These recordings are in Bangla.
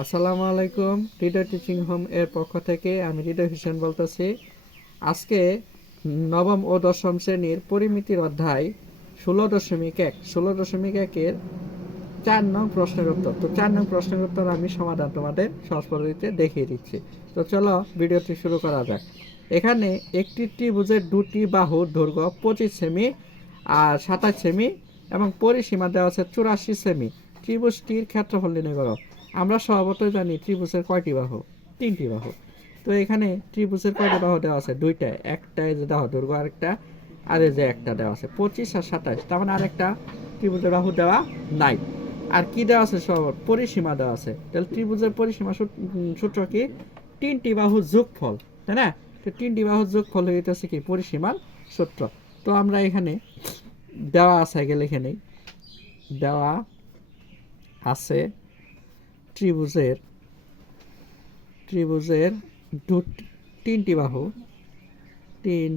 আসসালামু আলাইকুম, হৃদয় টিচিং হোম এর পক্ষ থেকে আমি হৃদয় হোসেন বলতেছি। আজকে নবম ও দশম শ্রেণির পরিমিতির অধ্যায় ষোলো দশমিক এক। ষোলো দশমিক একের চার নং প্রশ্নের উত্তর। তো চার নং প্রশ্নের উত্তর আমি সমাধান তোমাদের সহজ পদ্ধতিতে দেখিয়ে দিচ্ছি। তো চলো ভিডিওটি শুরু করা যাক। এখানে একটি ত্রিভুজের দুটি বাহুর দৈর্ঘ্য পঁচিশ সেমি আর সাতাশ সেমি এবং পরিসীমা দেওয়া আছে চুরাশি সেমি। ত্রিভুজটির ক্ষেত্রফল নির্ণয় করো। আমরা স্বভাবতই জানি ত্রিভুজের কয়টি বাহু? তিনটি বাহু। তো এখানে ত্রিভুজের কয়টি বাহু দেওয়া আছে? দুইটা। একটা যে দেওয়া দৈর্ঘ্য আরেকটা, আর এই যে একটা দেওয়া আছে। পঁচিশ আর সাতাশ, তার মানে আরেকটা ত্রিভুজের বাহু দেওয়া নাই। আর কি দেওয়া আছে সব পরিসীমা দেওয়া আছে। তাহলে ত্রিভুজের পরিসীমা সূত- সূত্র কি? তিনটি বাহু যোগফল, তাই না? তো তিনটি বাহু যোগফল হইতেছে কি? পরিসীমার সূত্র। তো আমরা এখানে দেওয়া আছে, আগে লিখে নেই। দেওয়া আছে ত্রিভুজের ত্রিভুজের দু, তিনটি বাহু, তিন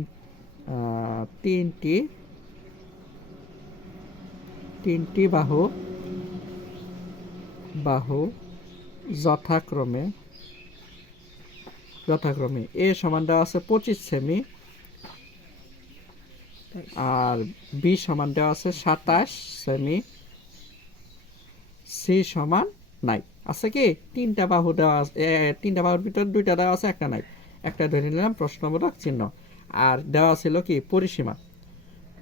তিনটি তিনটি বাহু বাহু যথাক্রমে যথাক্রমে, এ সমান দেওয়া আছে পঁচিশ সেমি, আর বি সমান দেওয়া আছে সাতাশ সেমি, সি সমান নাই। আছে কি? তিনটা বাহু দেওয়া তিনটা বাহুর ভিতর দুইটা দেওয়া আছে, একটা নাই। একটা ধরে নিলাম প্রশ্নবোধক চিহ্ন। আর দেওয়া ছিল কি? পরিসীমা।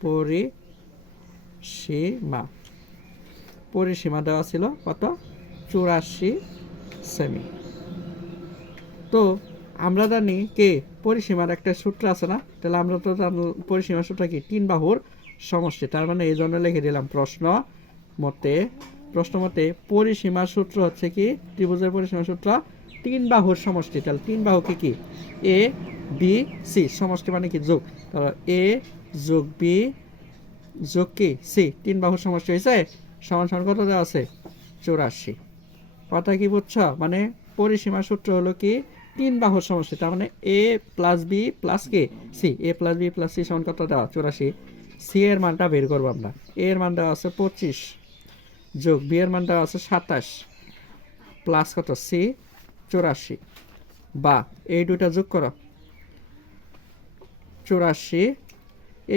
পরিসীমা। পরিসীমা দেওয়া ছিল কত? চুরাশি সেমি। তো আমরা জানি কে? পরিসীমার একটা সূত্র আছে না? তাহলে আমরা তো পরিসীমার সূত্র কি? তিন বাহুর সমষ্টি। তার মানে এই জন্য লিখে দিলাম প্রশ্ন মতে প্রশ্ন মতে পরিসীমার সূত্র হচ্ছে কি? ত্রিভুজের পরিসীমার সূত্র তিন বাহুর সমষ্টি। তাহলে তিন বাহু কি কি? এ বি সি সমষ্টি মানে কি? যোগ। তাহলে এ যোগ বি যোগ কি? সি তিন বাহুর সমষ্টি হয়েছে। সমান সমান কত দেওয়া আছে? চৌরাশি। কথা কি বুঝছ? মানে পরিসীমার সূত্র হলো কি? তিন বাহুর সমষ্টি। তার মানে A plus B plus K? C A plus B plus C সমান কত দেওয়া? চৌরাশি। সি এর মানটা বের করব আমরা। এর মান দেওয়া আছে পঁচিশ। যোগ বি এর মান দেওয়া আছে সাতাশ প্লাস কত? সি চৌরাশি। বা এই দুটা যোগ করো। চৌরাশি,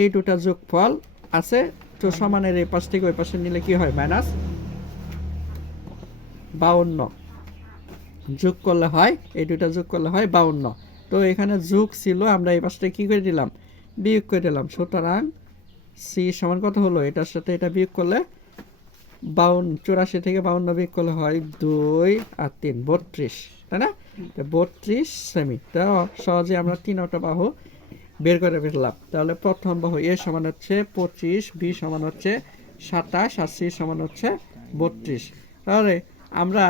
এই দুটা যোগফল আছে তো সমানের এই পাশ থেকে ওই পাশে নিলে কি হয়? মাইনাস বাউন্ন। যোগ করলে হয়, এই দুটা যোগ করলে হয় বাউন্ন। তো এখানে যোগ ছিল, আমরা এই পাশটা কি করে দিলাম? বিয়োগ করে দিলাম। সুতরাং সি সমান কত হলো? এটার সাথে এটা বিয়োগ করলে বাউন্ন চুরাশি থেকে বাউন্ন বিয়োগ করলে হয় দুই আর তিন বত্রিশ তাই না? বত্রিশ সেমি। তো সহজে আমরা তিনটা বাহু বের করে ফেললাম। তাহলে প্রথম বাহু এ সমান হচ্ছে পঁচিশ বি সমান হচ্ছে সাতাশ আর সি সমান হচ্ছে বত্রিশ। তাহলে আমরা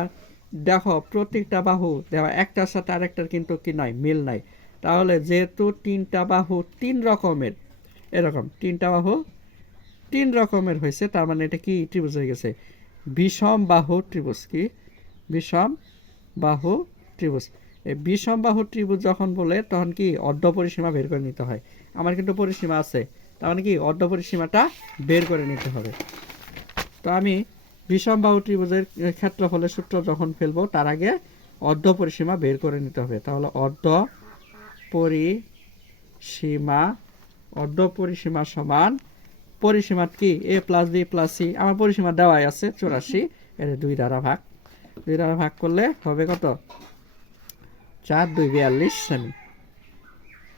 দেখো প্রত্যেকটা বাহু দেখো একটার সাথে আরেকটার কিন্তু কি নাই মিল নাই। তাহলে যেহেতু তিনটা বাহু তিন রকমের এরকম তিনটা বাহু তিন রকমের হয়েছে, তার মানে এটা কি ত্রিভুজ হয়ে গেছে? বিষম, বাহু, ত্রিভুজ কি? বিষম, বাহু, ত্রিভুজ। এই বিষম, বাহু, ত্রিভুজ যখন বলে, তখন কি অর্ধ পরিসীমা বের করে নিতে হয়? আমার কিন্তু পরিসীমা আছে, তার মানে কি অর্ধ পরিসীমাটা বের করে নিতে হবে। তো আমি বিষম, বাহু, ত্রিভুজের ক্ষেত্রফলের সূত্র যখন ফেলব, তার আগে অর্ধ পরিসীমা বের করে নিতে হবে। তাহলে অর্ধ পরিসীমা অর্ধ পরিসীমা সমান পরিসীমা কি? A plus B plus C আমার পরিসীমা দেওয়াই আছে, চুরাশি। এর দুই দ্বারা ভাগ। দুই দ্বারা ভাগ করলে হবে কত? চার, দুই, বিয়াল্লিশ সেমি।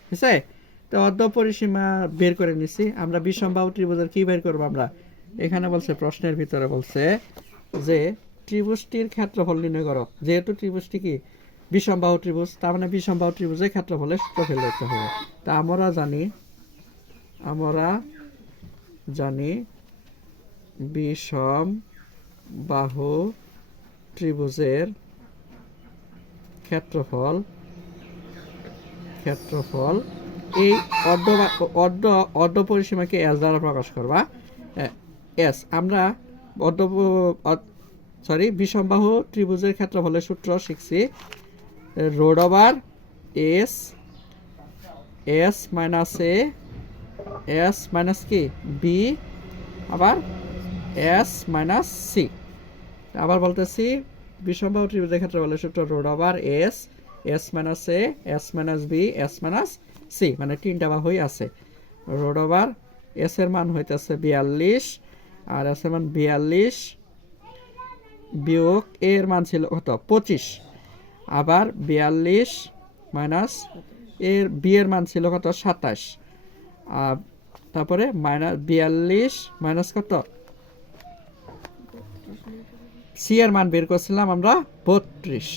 ঠিক আছে তো অর্ধ পরিসীমা বের করে নিছি। আমরা বিষম বাহু ত্রিভুজের কি বের করব আমরা? এখানে বলছে, প্রশ্নের ভিতরে বলছে যে ত্রিভুজটির ক্ষেত্রফল নির্ণয় করো। যেহেতু ত্রিভুজটি কি? বিষম বাহু ত্রিভুজ। তার মানে বিষম বাহু ত্রিভুজের ক্ষেত্রফলের সূত্র ফেলে হবে। তা আমরা জানি, আমরা জানি, বিষম বাহু ত্রিভুজের ক্ষেত্রফল ক্ষেত্রফল, এই অর্ধ অর্ধ পরিসীমাকে এস দ্বারা প্রকাশ করবা। এস আমরা অর্ধ সরি বিষমবাহু ত্রিভুজের ক্ষেত্রফলের সূত্র শিখছি। Root over S S minus A S minus কি বি আবার এস মাইনাস সি আবার বলতেছি বিষম ত্রিভুজের ক্ষেত্রে বলে সূত্র root over S S minus A S minus B S minus C মানে তিনটা বাহুই আছে। রোড ওভার এস এর মান হইতেছে বিয়াল্লিশ, আর এস এর মান বিয়াল্লিশ বিয়োগ এর মান ছিল কত? পঁচিশ। আবার বিয়াল্লিশ মাইনাস এর বি এর মান ছিল কত? সাতাশ। তারপরে মাইনাস বিয়াল্লিশ, মাইনাস কত? সি এর মান বের করছিলাম আমরা বত্রিশ।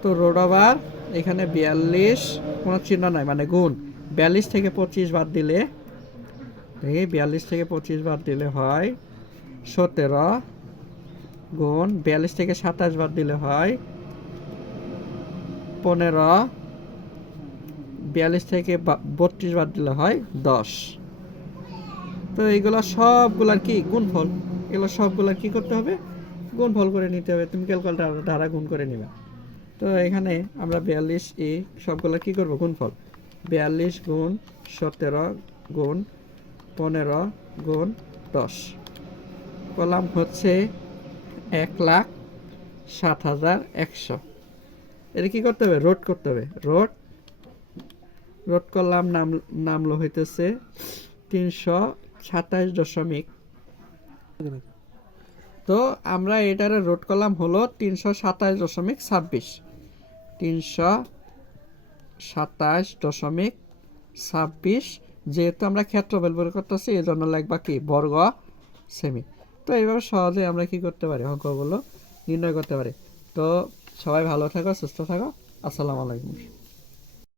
তো রোড ওভার, এখানে বিয়াল্লিশ, কোনো চিহ্ন নাই মানে গুণ। বিয়াল্লিশ থেকে পঁচিশ বাদ দিলে, দেখি, বিয়াল্লিশ থেকে পঁচিশ বাদ দিলে হয় সতেরো, গুণ। বিয়াল্লিশ থেকে সাতাশ বাদ দিলে হয় পনেরো বিয়াল্লিশ থেকে বত্রিশ বাদ দিলে হয় দশ। তো এইগুলো সবগুলার কি গুণফল? এগুলো সবগুলার কি করতে হবে? গুণফল করে নিতে হবে। তুমি ক্যালকুলেটার দ্বারা গুণ করে নিবে। তো এখানে আমরা বিয়াল্লিশ এ সবগুলো কি করব? গুণফল। বিয়াল্লিশ গুণ সতেরো গুণ পনেরো গুণ দশ। কলাম হচ্ছে এক লাখ সাত হাজার একশো। এটা কী করতে হবে? রোড করতে হবে। রোড রোড করলাম নাম, নামলো হইতেছে তিনশো সাতাশ দশমিক। তো আমরা এটারে রোড করলাম হলো তিনশো সাতাশ দশমিক ছাব্বিশ। তিনশো সাতাশ দশমিক ছাব্বিশ, যেহেতু আমরা ক্ষেত্রফল বের করতেছি এই জন্য লাগবা কি? বর্গ সেমি। তো এইভাবে সহজে আমরা কি করতে পারি? অঙ্কগুলো নির্ণয় করতে পারি। তো সবাই ভালো থাকো, সুস্থ থাকো। আসসালামু আলাইকুম।